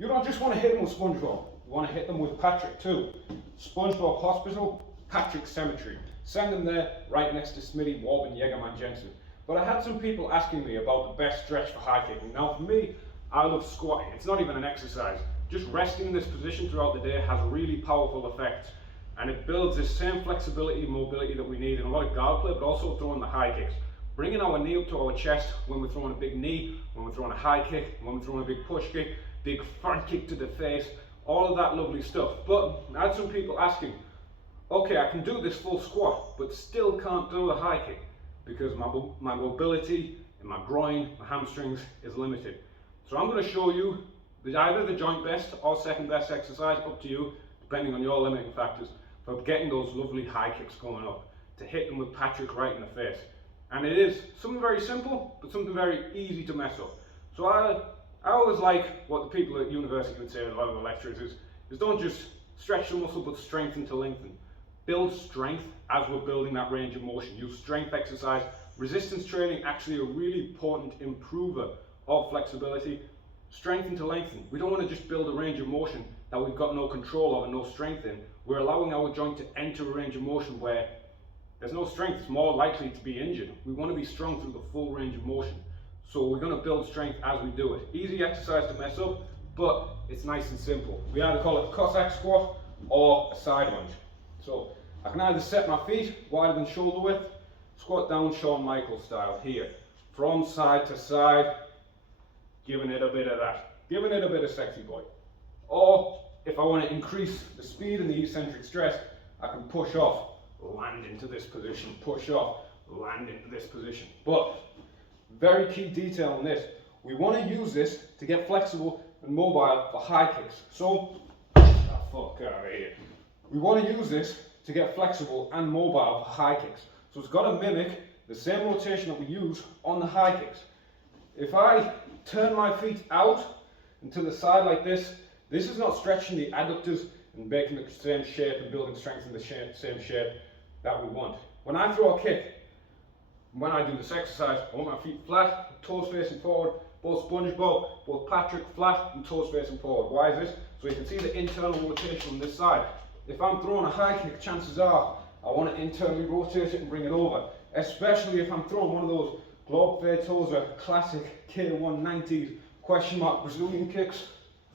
You don't just want to hit them with SpongeBob, you want to hit them with Patrick too. SpongeBob Hospital, Patrick Cemetery. Send them there, right next to Smitty, Warben, Jägerman, Jensen. But I had some people asking me about the best stretch for high kicking. Now for me, I love squatting. It's not even an exercise. Just resting in this position throughout the day has really powerful effects. And it builds this same flexibility and mobility that we need in a lot of guard play, but also throwing the high kicks. Bringing our knee up to our chest when we're throwing a big knee, when we're throwing a high kick, when we're throwing a big push kick, big front kick to the face, all of that lovely stuff. But I had some people asking, okay, I can do this full squat, but still can't do a high kick because my mobility in my groin, my hamstrings is limited. So I'm going to show you either the joint best or second best exercise, up to you, depending on your limiting factors, for getting those lovely high kicks going up, to hit them with Patrick right in the face. And it is something very simple, but something very easy to mess up. So I always like what the people at university would say, and a lot of the lecturers is don't just stretch the muscle, but strengthen to lengthen. Build strength as we're building that range of motion. Use strength exercise. Resistance training, actually a really important improver of flexibility. Strengthen to lengthen. We don't want to just build a range of motion that we've got no control of and no strength in. We're allowing our joint to enter a range of motion where there's no strength, it's more likely to be injured. We want to be strong through the full range of motion. So we're going to build strength as we do it. Easy exercise to mess up, but it's nice and simple. We either call it a Cossack squat or a side lunge. So I can either set my feet wider than shoulder width, squat down Shawn Michaels style here, from side to side, giving it a bit of that, giving it a bit of sexy boy. Or if I want to increase the speed and the eccentric stress, I can push off, land into this position, push off, land into this position. But very key detail on this, we want to use this to get flexible and mobile for high kicks. So, fuck out of here. We want to use this to get flexible and mobile for high kicks. So it's got to mimic the same rotation that we use on the high kicks. If I turn my feet out and to the side like this is not stretching the adductors and making the same shape and building strength in the same shape that we want. When I throw a kick, when I do this exercise, I want my feet flat, toes facing forward, both SpongeBob, both Patrick flat and toes facing forward. Why is this? So you can see the internal rotation on this side. If I'm throwing a high kick, chances are I want to internally rotate it and bring it over. Especially if I'm throwing one of those Globe Feitosa classic K190s question mark Brazilian kicks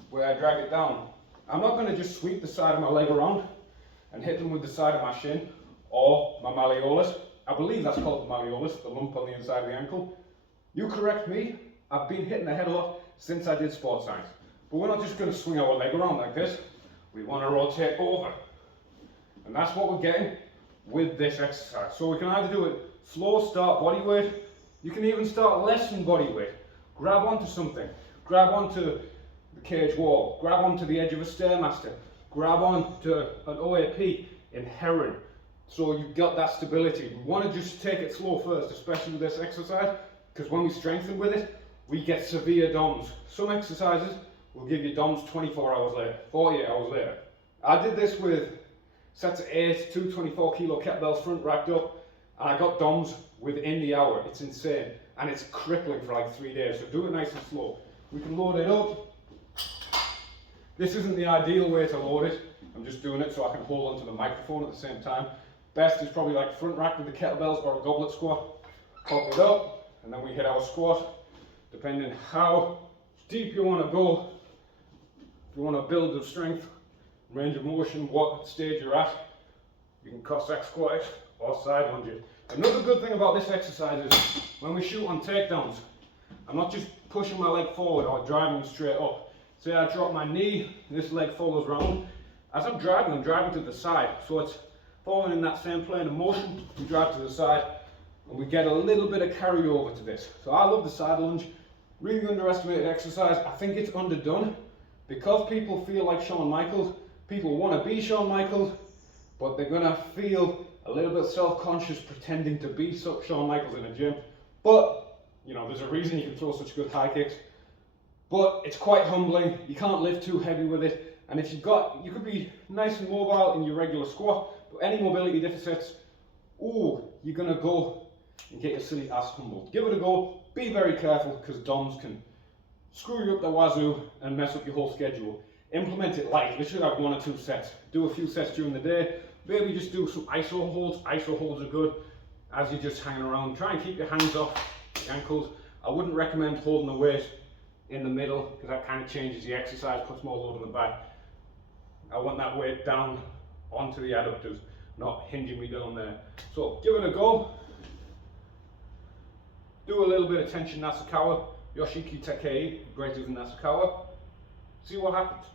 where I drag it down. I'm not going to just sweep the side of my leg around and hit them with the side of my shin or my malleolus. I believe that's called the malleolus, the lump on the inside of the ankle. You correct me, I've been hitting the head a lot since I did sports science. But we're not just going to swing our leg around like this. We want to rotate over. And that's what we're getting with this exercise. So we can either do it slow start body weight. You can even start less than body weight. Grab onto something. Grab onto the cage wall. Grab onto the edge of a Stairmaster. Grab onto an OAP in Heron. So you've got that stability. We want to just take it slow first, especially with this exercise, because when we strengthen with it, we get severe DOMs. Some exercises will give you DOMs 24 hours later, 48 hours later. I did this with sets of 8, 2 24 kilo kettlebells front racked up, and I got DOMs within the hour. It's insane, and it's crippling for like 3 days, so do it nice and slow. We can load it up. This isn't the ideal way to load it. I'm just doing it so I can hold onto the microphone at the same time. Best is probably like front rack with the kettlebells or a goblet squat. Pop it up, and then we hit our squat. Depending how deep you want to go, if you want to build the strength, range of motion, what stage you're at, you can Cossack squat it or side lunge it. Another good thing about this exercise is when we shoot on takedowns, I'm not just pushing my leg forward or driving straight up. Say I drop my knee, this leg follows round. As I'm driving to the side, so it's falling in that same plane of motion. We drive to the side and we get a little bit of carryover to this. So I love the side lunge. Really underestimated exercise. I think it's underdone because people feel like Shawn Michaels. People want to be Shawn Michaels, but they're going to feel a little bit self-conscious pretending to be Shawn Michaels in a gym. But, you know, there's a reason you can throw such good high kicks. But it's quite humbling. You can't lift too heavy with it. And if you could be nice and mobile in your regular squat, but any mobility deficits, you're going to go and get your silly ass humbled. Give it a go. Be very careful because DOMs can screw you up the wazoo and mess up your whole schedule. Implement it light, literally like 1 or 2 sets. Do a few sets during the day, maybe just do some iso holds. Iso holds are good as you're just hanging around. Try and keep your hands off the ankles. I wouldn't recommend holding the weight in the middle because that kind of changes the exercise, puts more load on the back. I want that weight down onto the adductors, not hinging me down there. So give it a go. Do a little bit of tension Nasakawa, Yoshiki Takei, greater than Nasakawa. See what happens.